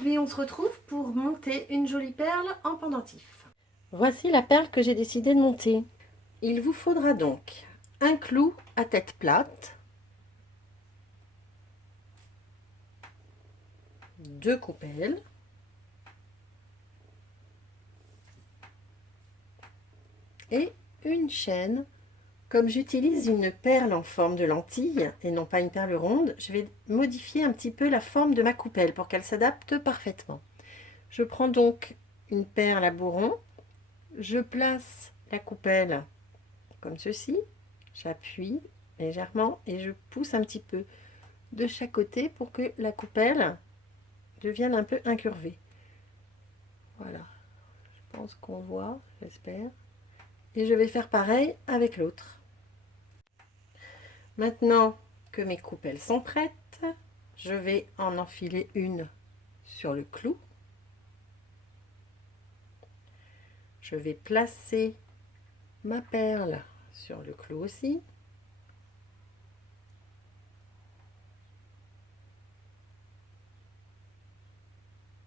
Aujourd'hui, on se retrouve pour monter une jolie perle en pendentif. Voici la perle que j'ai décidé de monter. Il vous faudra donc un clou à tête plate, 2 coupelles, et une chaîne. Comme j'utilise une perle en forme de lentille et non pas une perle ronde, je vais modifier un petit peu la forme de ma coupelle pour qu'elle s'adapte parfaitement. Je prends donc une perle à bourron, je place la coupelle comme ceci, j'appuie légèrement et je pousse un petit peu de chaque côté pour que la coupelle devienne un peu incurvée. Voilà, je pense qu'on voit, j'espère. Et je vais faire pareil avec l'autre. Maintenant que mes coupelles sont prêtes, je vais en enfiler une sur le clou. Je vais placer ma perle sur le clou aussi.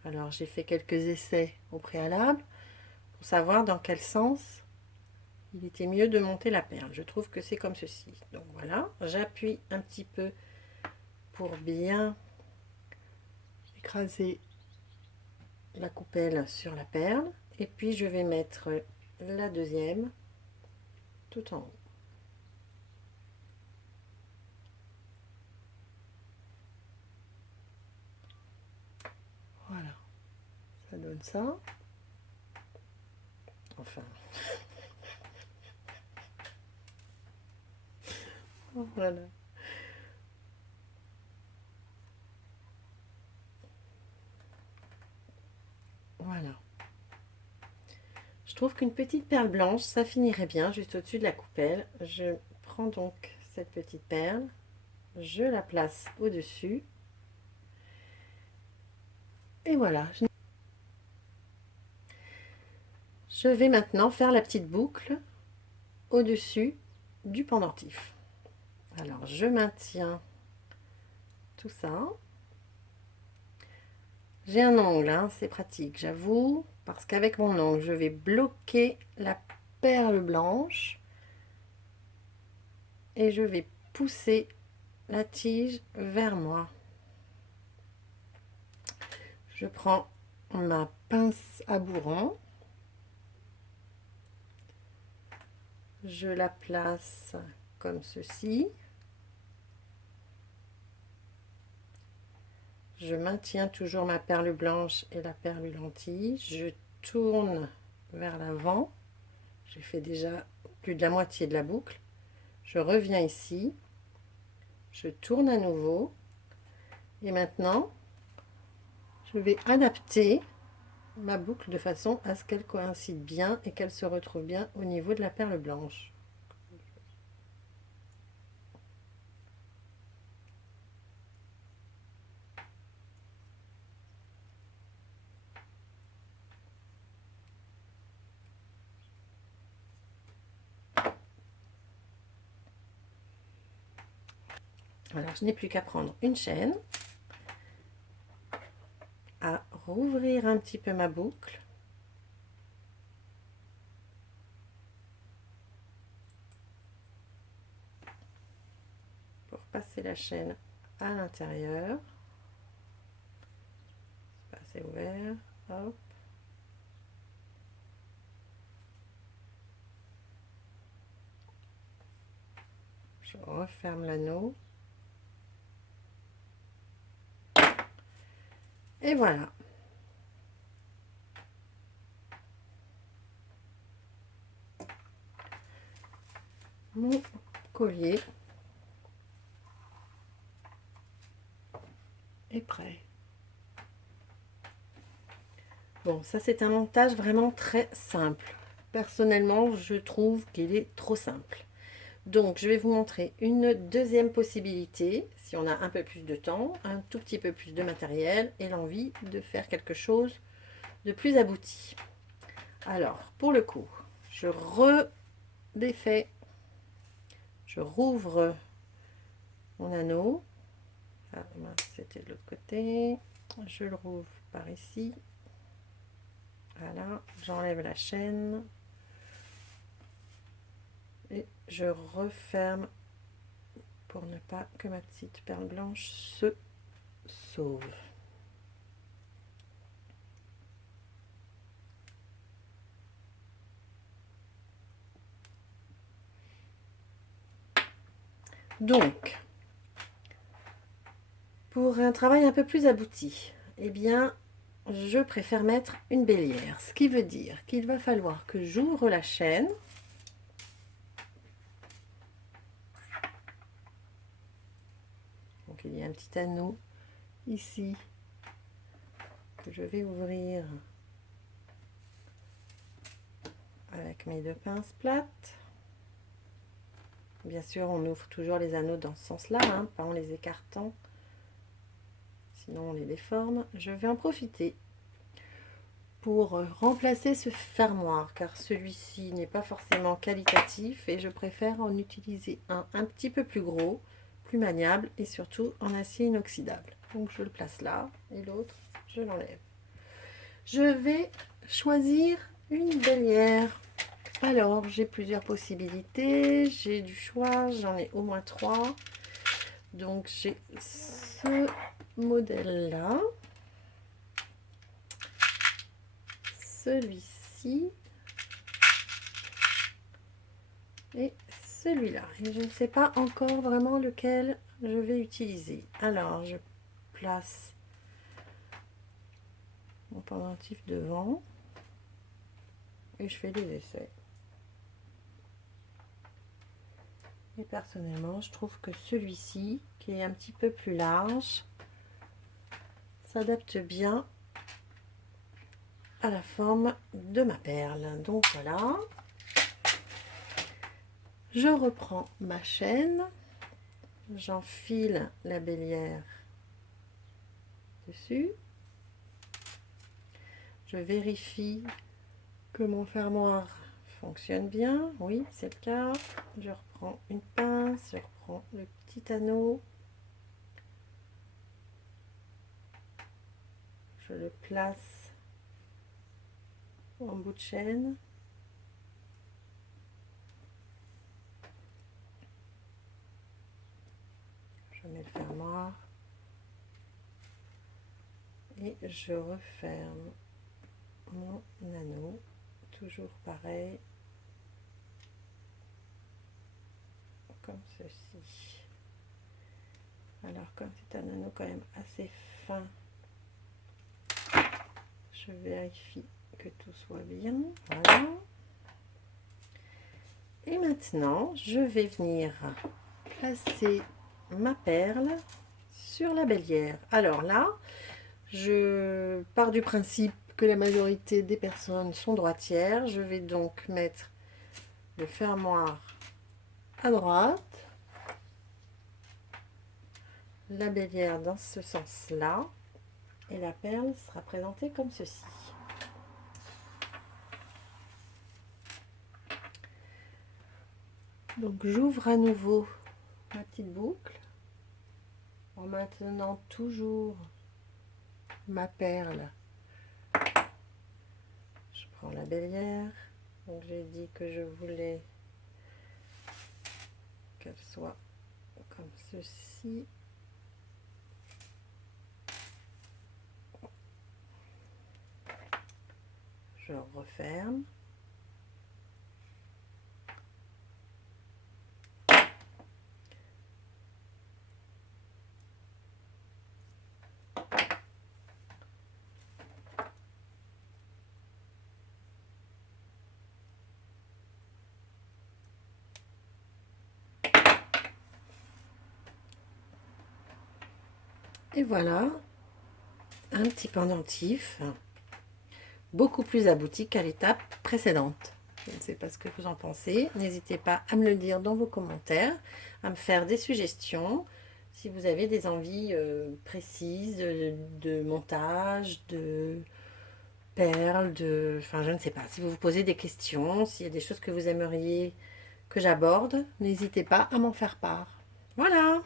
Alors j'ai fait quelques essais au préalable pour savoir dans quel sens il était mieux de monter la perle. Je trouve que c'est comme ceci. Donc voilà, j'appuie un petit peu pour bien écraser la coupelle sur la perle. Et puis je vais mettre la deuxième tout en haut. Voilà, ça donne ça. Enfin, voilà. Voilà. Je trouve qu'une petite perle blanche, ça finirait bien juste au-dessus de la coupelle. Je prends donc cette petite perle, je la place au-dessus. Et voilà. Je vais maintenant faire la petite boucle au-dessus du pendentif. Alors, je maintiens tout ça. J'ai un ongle, hein, c'est pratique, j'avoue, parce qu'avec mon ongle, je vais bloquer la perle blanche et je vais pousser la tige vers moi. Je prends ma pince à bourron, je la place comme ceci. Je maintiens toujours ma perle blanche et la perle lentille. Je tourne vers l'avant. J'ai fait déjà plus de la moitié de la boucle. Je reviens ici. Je tourne à nouveau. Et maintenant, je vais adapter ma boucle de façon à ce qu'elle coïncide bien et qu'elle se retrouve bien au niveau de la perle blanche. Alors, je n'ai plus qu'à prendre une chaîne, à rouvrir un petit peu ma boucle. Pour passer la chaîne à l'intérieur. C'est ouvert, hop. Je referme l'anneau. Et voilà. Mon collier est prêt. Bon, ça c'est un montage vraiment très simple. Personnellement, je trouve qu'il est trop simple. Donc, je vais vous montrer une deuxième possibilité, si on a un peu plus de temps, un tout petit peu plus de matériel et l'envie de faire quelque chose de plus abouti. Alors, pour le coup, je redéfais, je rouvre mon anneau. Ah, c'était de l'autre côté. Je le rouvre par ici. Voilà, j'enlève la chaîne et je referme pour ne pas que ma petite perle blanche se sauve. Donc, pour un travail un peu plus abouti, eh bien, je préfère mettre une bélière, ce qui veut dire qu'il va falloir que j'ouvre la chaîne. Donc il y a un petit anneau ici que je vais ouvrir avec mes deux pinces plates. Bien sûr, on ouvre toujours les anneaux dans ce sens-là, hein, pas en les écartant, sinon on les déforme. Je vais en profiter pour remplacer ce fermoir, car celui-ci n'est pas forcément qualitatif et je préfère en utiliser un petit peu plus gros, plus maniable et surtout en acier inoxydable. Donc je le place là et l'autre, je l'enlève. Je vais choisir une bélière. Alors, j'ai plusieurs possibilités, j'ai du choix, j'en ai au moins 3. Donc, j'ai ce modèle-là, celui-ci et celui-là. Et je ne sais pas encore vraiment lequel je vais utiliser. Alors, je place mon pendentif devant et je fais des essais. Et personnellement, je trouve que celui-ci, qui est un petit peu plus large, s'adapte bien à la forme de ma perle. Donc voilà. Je reprends ma chaîne, j'enfile la bélière dessus. Je vérifie que mon fermoir fonctionne bien. Oui, c'est le cas. Je reprends une pince, je reprends le petit anneau. Je le place en bout de chaîne. Je mets le fermoir et je referme mon anneau, toujours pareil, comme ceci. Alors comme c'est un anneau quand même assez fin, je vérifie que tout soit bien. Voilà. Et maintenant, je vais venir placer ma perle sur la bélière. Alors là, je pars du principe que la majorité des personnes sont droitières. Je vais donc mettre le fermoir à droite, la bélière dans ce sens-là, et la perle sera présentée comme ceci. Donc j'ouvre à nouveau ma petite boucle en maintenant toujours ma perle. Je prends la bélière, donc j'ai dit que je voulais qu'elle soit comme ceci. Je referme. Et voilà, un petit pendentif, beaucoup plus abouti qu'à l'étape précédente. Je ne sais pas ce que vous en pensez. N'hésitez pas à me le dire dans vos commentaires, à me faire des suggestions. Si vous avez des envies précises de montage, de perles, enfin je ne sais pas. Si vous vous posez des questions, s'il y a des choses que vous aimeriez que j'aborde, n'hésitez pas à m'en faire part. Voilà!